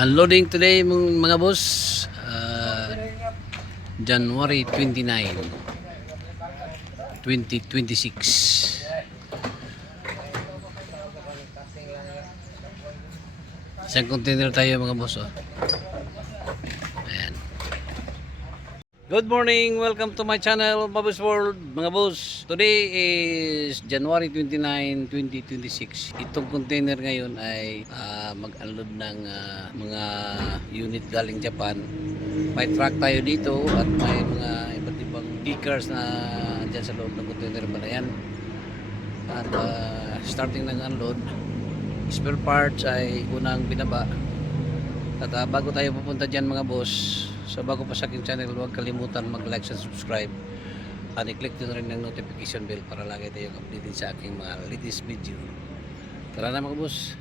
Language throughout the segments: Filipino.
Unloading today mga boss, January 29, 2026. Isang container tayo mga boss. Ayan. Good morning, welcome to my channel, Bobby's World mga boss. Today is January 29, 2026. Itong container ngayon ay mag-unload ng mga unit galing Japan. May truck tayo dito at may mga iba't ibang stickers na dyan sa loob ng container ba na yan. At starting ng unload, spare parts ay unang binaba. At bago tayo pupunta dyan mga boss, so bago pa sa aking channel, huwag kalimutan mag-like and subscribe at i-click din rin ng notification bell para lagi tayong updated sa aking mga latest video. Tara na mga boss.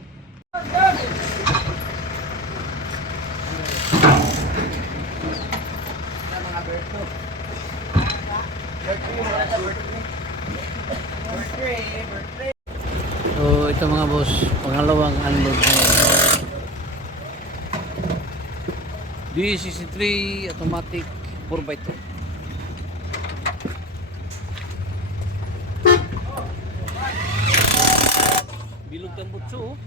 So ito mga boss, pangalawang unload na D63 automatic 4x2. Bilog tambutso.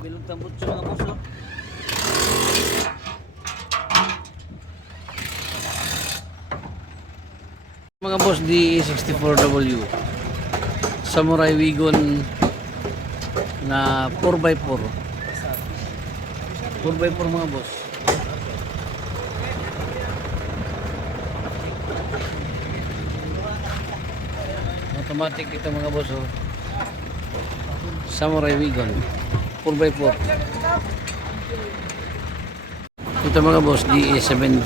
Bilog tambutso mga boss. Mga boss, DE64W Samurai Wagon na 4x4. 4x4 mga boss. Automatic ito mga boss. Samurai Wagon 4x4. Ito mga boss, DE17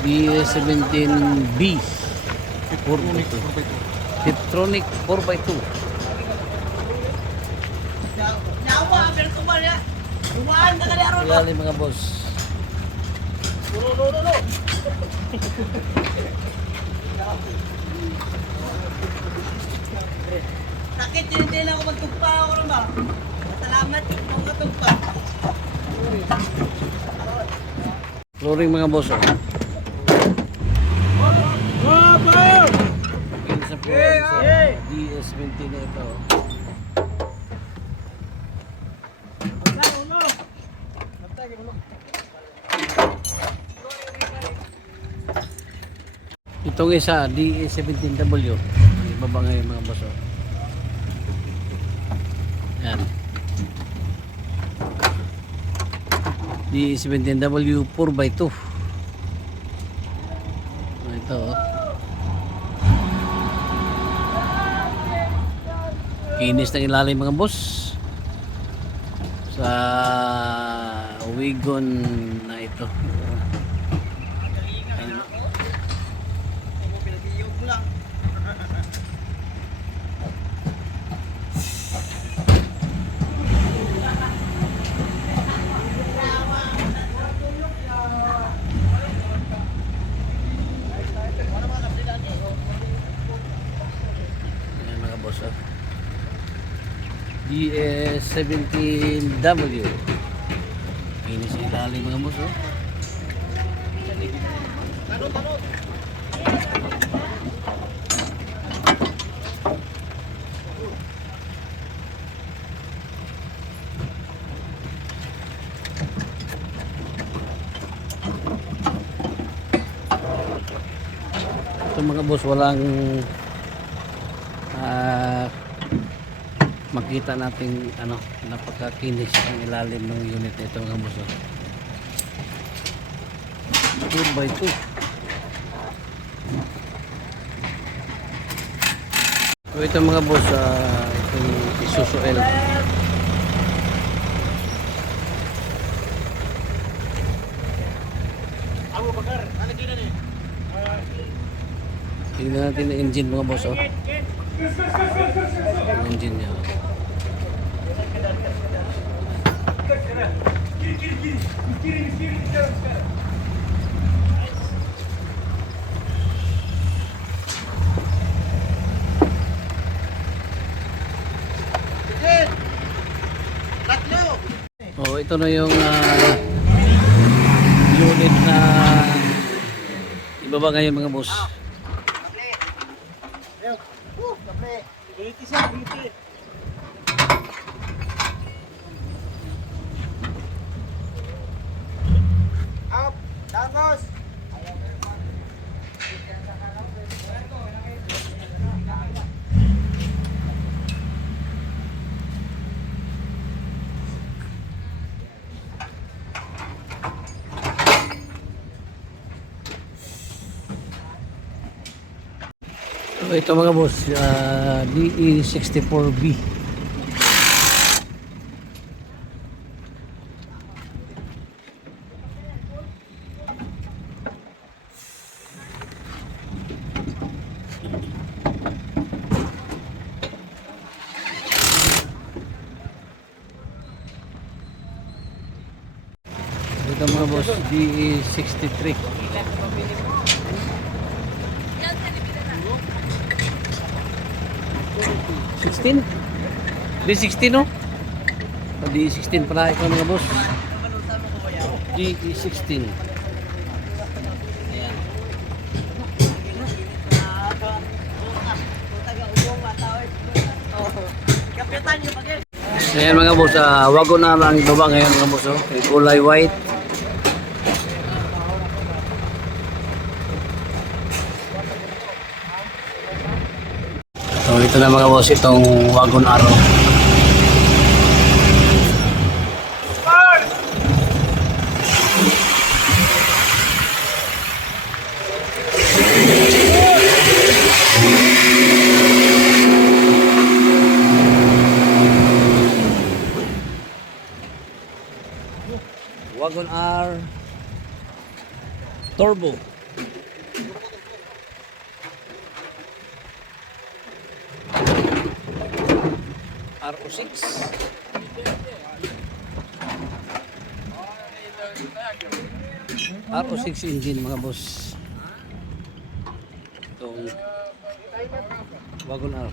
DE17B 4x2 Tiptronic 4x2. Ilalim mga boss. Sakit, hindi lang ako magtugpa ako rin ba? Salamat kung matugpa. Flooring mga boss. Pin sa flooring sa DS20 na ito. Itong isa, DE17W. Ibaba ngayon mga boss. Yan. DE17W 4x2. Ito. Kinis ng ilalim mga boss. Sa Wagon na ito. DS17W. Ini sa ilalim mga boss. Ito mga boss, walang makita nating napakakinis ang ilalim ng unit nito mga boss. 4x2. So ito mga boss, itong Isuzu L. Tingnan natin ang engine mga boss. Ang engine niya. So ito na yung unit na ibaba ngayon mga boss. Up, dangos. So ito mga boss, DE64B. Ito mga boss, DE63. 16? Di 16 no? O di 16 pala ikaw mga boss. Di 16. Ayan. Kapitan nyo pag Ayan mga boss, wagon na lang baba ngayon mga boss. Oh. Kulay white. So ito na mga boss, itong wagon araw. Wagon R Turbo. RO6. RO6 engine mga boss. Itong Wagon R.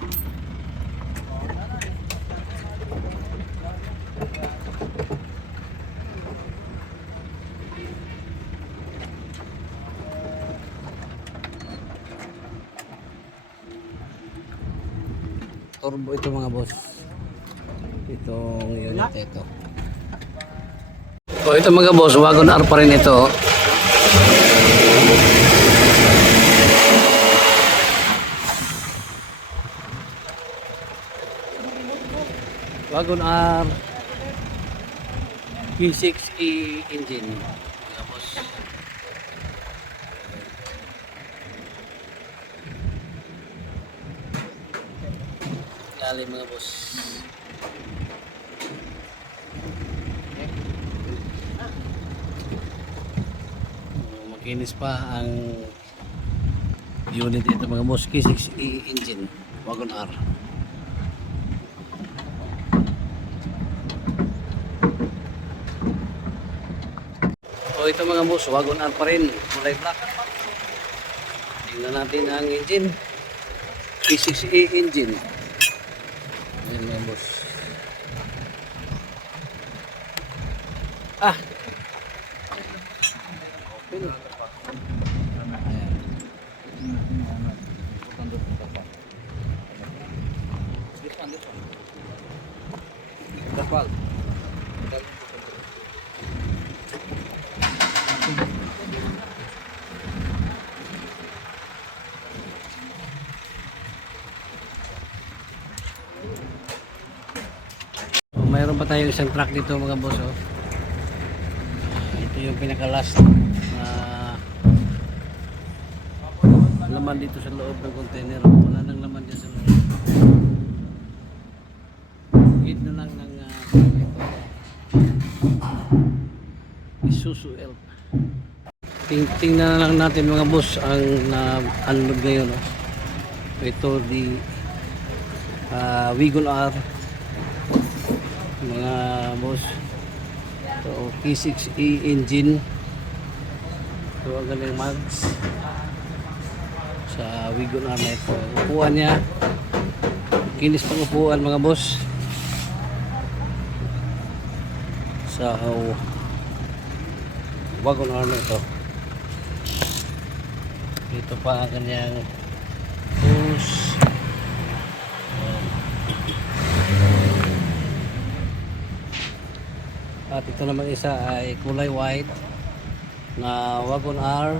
Turbo ito mga boss. Itong unit ito. So ito mga boss, Wagon R pa rin ito. Wagon R P6E engine mga boss. Dali mga boss. Makinis pa ang unit ito mga boss. P6E engine Wagon R. So ito mga boss, Wagon R pa rin, kulay black. Tingnan natin ang engine. P6E engine. Ayan mga boss. Open. Ayan. Kapal. Mayroon pa tayong isang truck dito mga boss. Oh. Ito yung pinaka-last laman dito sa loob ng container. Wala nang laman dyan sa loob. Hit na lang ng Isuzu Elf. Tingnan na lang natin mga boss ang na-unload ngayon. Oh. Ito di Wagon R mga boss. So P6E engine. Ito ang galing mags sa Wagon R na ito. Upuan niya, kinis pang upuan mga boss. sa wagon R na ito. Ito pa ang kanyang hose. At ito naman isa ay kulay white na wagon R.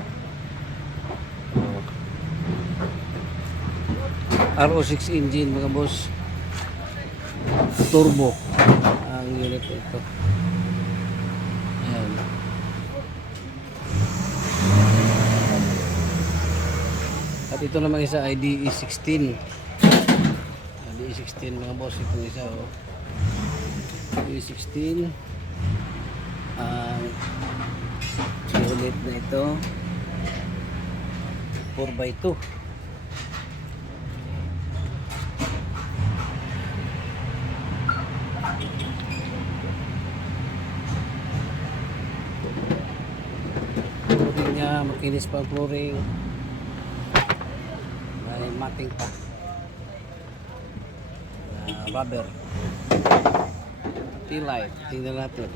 RO6 engine mga boss, turbo ang unit ito. Ayan. At ito naman isa ay DE16. DE16 mga boss, ito isa DE16 ang unit na ito 4x2. Flooring niya, makinis pa ang flooring. May mating pa. Rubber. Tail light. Tingnan natin.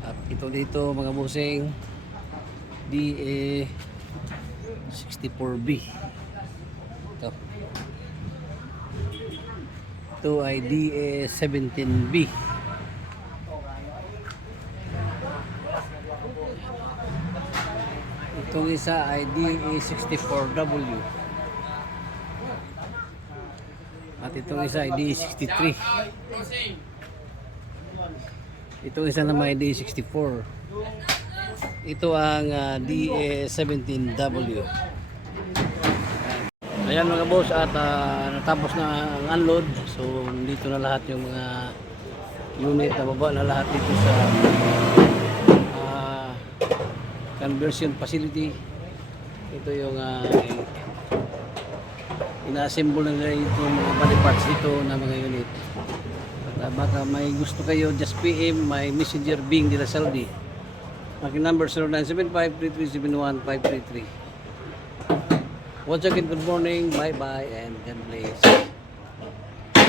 At ito dito mga busing DA64B. Ito ay DA17B. Itong isa ay DA64W. At itong isa ay DA63. Itong isa naman ay DA64. Ito ang DA17W. Ayan mga boss, at natapos na ang unload. So dito na lahat yung mga unit na baba na lahat dito sa conversion facility. Ito yung ina-assemble na nila itong mga body parts dito na mga unit. At baka may gusto kayo, just PM my messenger Bing de la Saldi. Aking number 0975-3371-533. Once again, good morning, bye bye, and God bless.